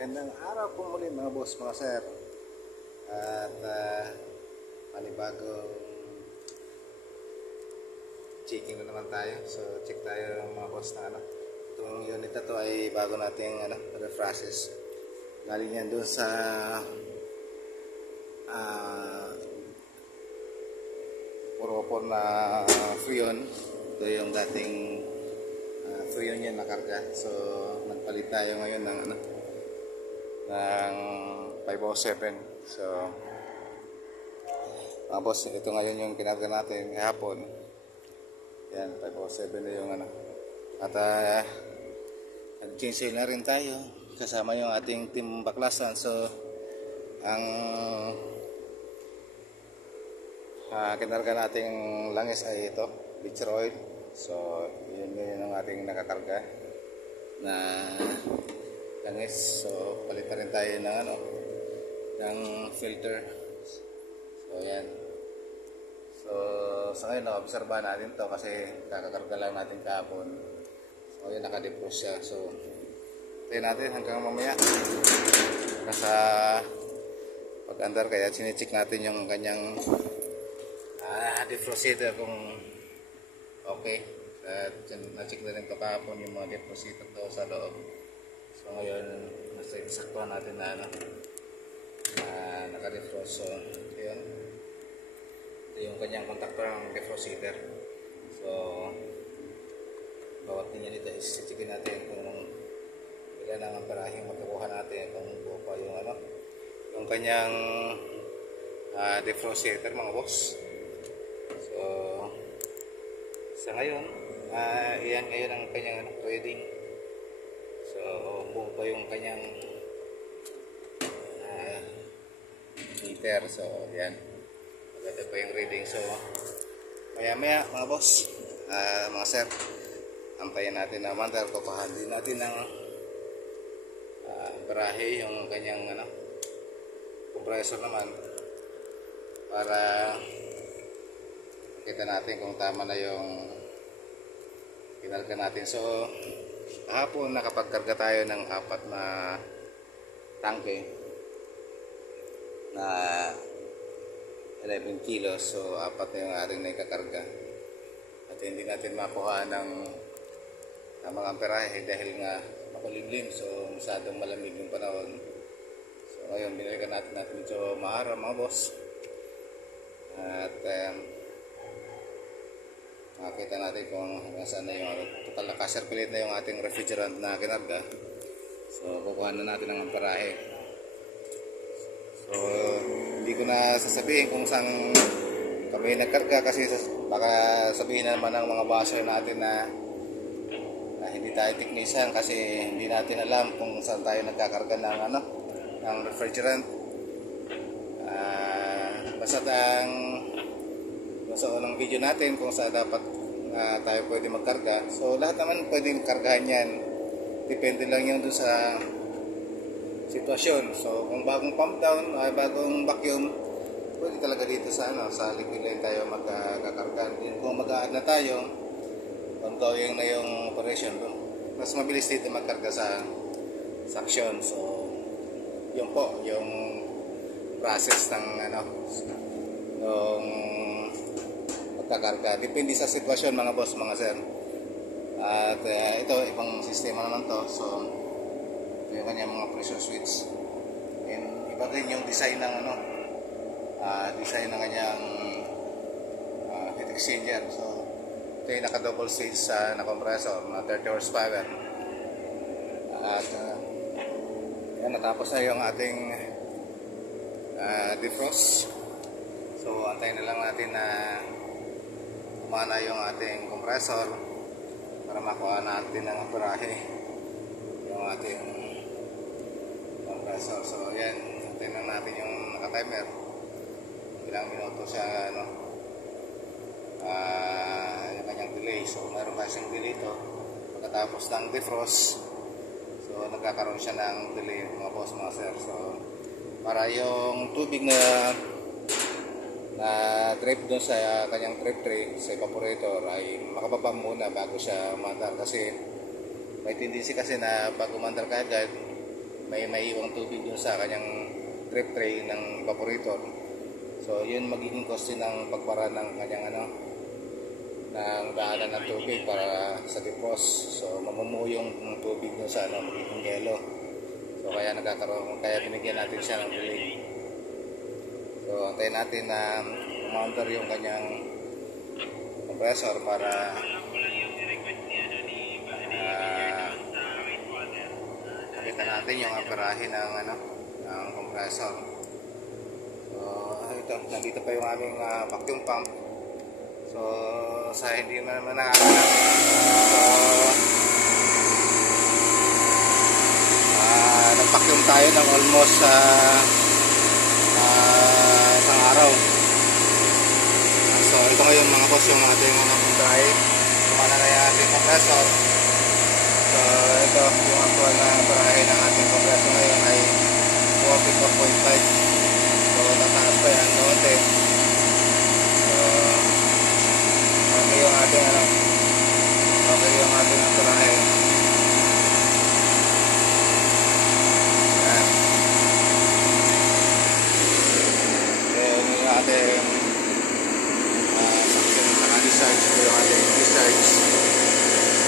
Magandang araw po muli mga boss, mga sir. At panibagong checking na naman tayo. So check tayo mga boss na itong unit na to ay bago nating refreshes. Galing yan doon sa Poropon na Freon. Ito yung dating Freon yan na karga. So nagpalit tayo ngayon ng ng 507. So mga boss, ito ngayon yung kinarga natin kahapon. Yan, 507 na yung at nag-change na rin tayo kasama yung ating team baklasan. So ang kinarga nating langis ay ito, bleach oil. So yun ang ating nakakarga na langis. So palitan rin tayo ng ng filter. So yan. So sa ngayon na-obserbahan natin to kasi kakakarga lang natin kahapon. So yan, naka-defrost siya. So tayo natin hanggang mamaya nasa pag-andar, kaya sinicheck natin yung kanyang defrost heater kung okay. At na-check na rin ito kahapon yung mga defrost heater to sa loob. So ngayon nasa eksaktuhan natin na naka-defrost. So yun, ito yung kanyang contactor ng defrost heater. So bawat niya dito is checkin natin kung ilan ang amperahe magkukuha natin, kung buo pa yung kanyang defrost heater mga boss. So sa ngayon iyan ngayon ang kanyang reading. So buo pa yung kanyang meter. So yan, maganda pa yung reading. So maya maya mga boss, mga sir, antayin natin naman dahil kukuhaan din natin ng amperahe yung kanyang compressor naman para makita natin kung tama na yung kinarga natin. So kahapon nakapagkarga tayo ng 4 na tangke na 11 kilos. So 4 na yung ating naikakarga at hindi natin makuha ng mga amperahe dahil nga makulimlim. So masyadong malamig yung panahon. So ngayon binalikan natin medyo maaraw mga boss. At makita natin kung hanggang saan na yung total naka-circulate na yung ating refrigerant na kinarga. So kukuha na natin ang amperahe. So hindi ko na sasabihin kung saan kami nagkarga kasi baka sabihin na naman ng mga basher natin na hindi tayo technician kasi hindi natin alam kung saan tayo nagkakarga ng refrigerant. Basta sa unang video natin kung saan dapat tayo pwede magkarga. So lahat naman pwede kargahan yan, depende lang yun dun sa sitwasyon. So kung bagong pump down, bagong vacuum, pwede talaga dito sa sa liquid line tayo magkakarga. Kung mag-a-add na tayo, ongoing na yung operation, mas mabilis dito magkarga sa suction. So yun po yung process ng ng magkakarga. Depende sa sitwasyon mga boss, mga sir. At ito ibang sistema naman to. So yung kanyang mga pressure switch, and iba rin yung design ng design ng kanyang heat exchanger. So ito yung naka double stage na compressor na 30 horsepower. At yan, natapos na yung ating defrost. So antayin na lang natin na umana yung ating compressor para makuha natin ng amperahe yung ating compressor. So yan, antayin lang natin yung naka-timer ilang minuto siya yung kanyang delay. So mayroon pa siyang delay ito pagkatapos ng defrost. So nagkakaroon siya ng delay mga boss, mga sir. So para yung tubig na drip doon sa kanyang drip tray sa evaporator ay makababa muna bago siya umandar, kasi may tendency kasi na pag umandar ka agad may maiiwang tubig yun sa kanyang drip tray ng evaporator. So yun magiging cost din ng pagpara ng kanyang ng daanan ng tubig para sa defrost. So mamumuo yung tubig dun sa magiging yelo. So kaya binigyan natin siya ng delay. So antayin natin na umaandar yung kanyang compressor para nakita natin yung aperahe ng ng compressor. So ito, nandito pa yung aming vacuum pump. So sa hindi naman nakakala, so nag-vacuum tayo ng almost isang araw. So ito ngayon mga boss yung ating dry. Kumana na yung ating compressor. So ito yung actual na parahe ng ating compressor ngayon ay 44.5. So tataas pa yan noonte. So okay yung ating parahe. Yan. Then yung ating suction sa discharge ko yung ating discharge.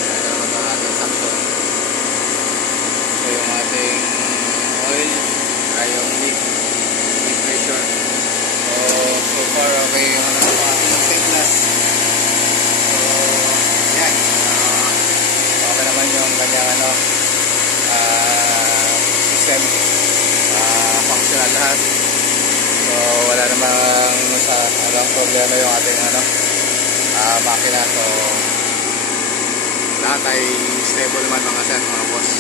Ito naman ang ating suction. So yung ating oil ay yung leak pressure. So far okay yung ating stainless. So yan, okay naman yung kanyang system, functional lahat. So wala namang problema yung ating makina. So lahat ay stable naman mga boss.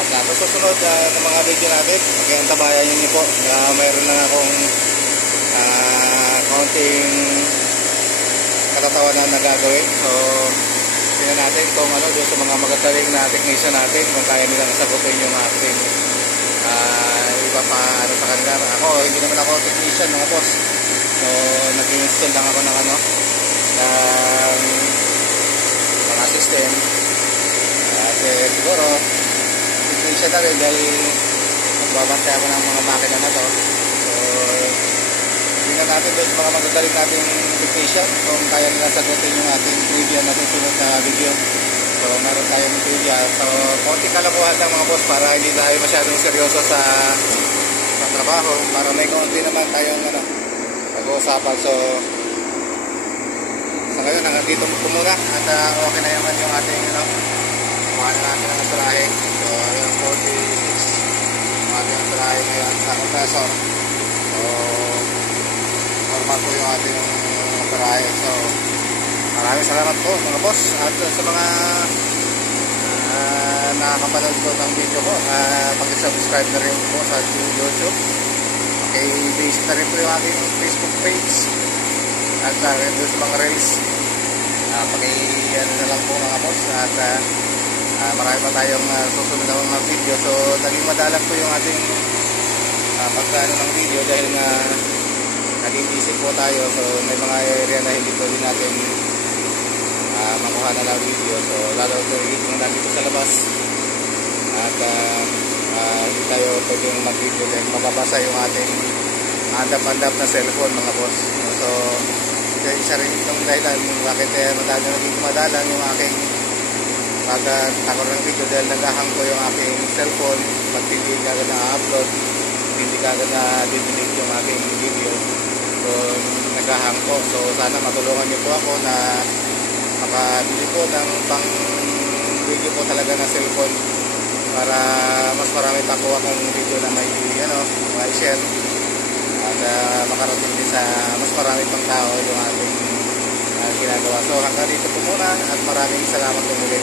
At sa susunod ng mga video natin, tabayan nyo po na mayroon na akong counting katatawanan na gagawin. So tingnan natin kung doon sa mga magagaling na technician natin, kung kaya nilang sagutin yung ating iba pa sa kanila. Ako, hindi naman ako technician mga boss. So nag-install lang ako ng ng mga system. At siguro technician na rin dahil magbabantay ako ng mga makina na to. So tingnan natin doon sa mga magagaling nating technician kung kaya nila sagutin yung ating trivia na susunod na video. So meron tayong trivia. So konting kalakuhan lang mga boss para hindi tayo masyadong seryoso sa trabaho, para may konti naman tayong nag-uusapan. So sa ngayon nandito po muna at okay na naman yung ating kuha na natin ang atarahe. So yung 46 yung ating atarahe ngayon sa compressor. So normal po yung ating atarahe. So maraming salamat po mga boss at sa mga nakakapanood po ng video ko, pag-subscribe na rin po sa YouTube. Okay, visit na rin po yung ating Facebook page at doon sa mga reels. Pag-i-ano na lang po mga boss at marami pa tayong susunod na mga video. So naging madalang po yung ating pagkano ng video dahil nga naging busy po tayo. So may mga area na hindi pwede natin makuha na ng video. So lalo kung nandito sa labas at hindi tayo pwedeng mag-video dahil mababasa yung ating andap-andap na cellphone mga boss. So isa rin itong dahilan bakit naging madalang yung aking pagkakor ng video dahil naghahang ko yung aking cellphone pag hindi kagad na-upload, hindi kagad na-delete yung aking video. So naghahang po. So sana matulungan niyo po ako na makabili po ng pang video po talaga na cellphone para mas marami pa po akong video na may share at makarating din sa mas marami pang tao yung ating ginagawa. So hanggang dito po muna at maraming salamat po muli.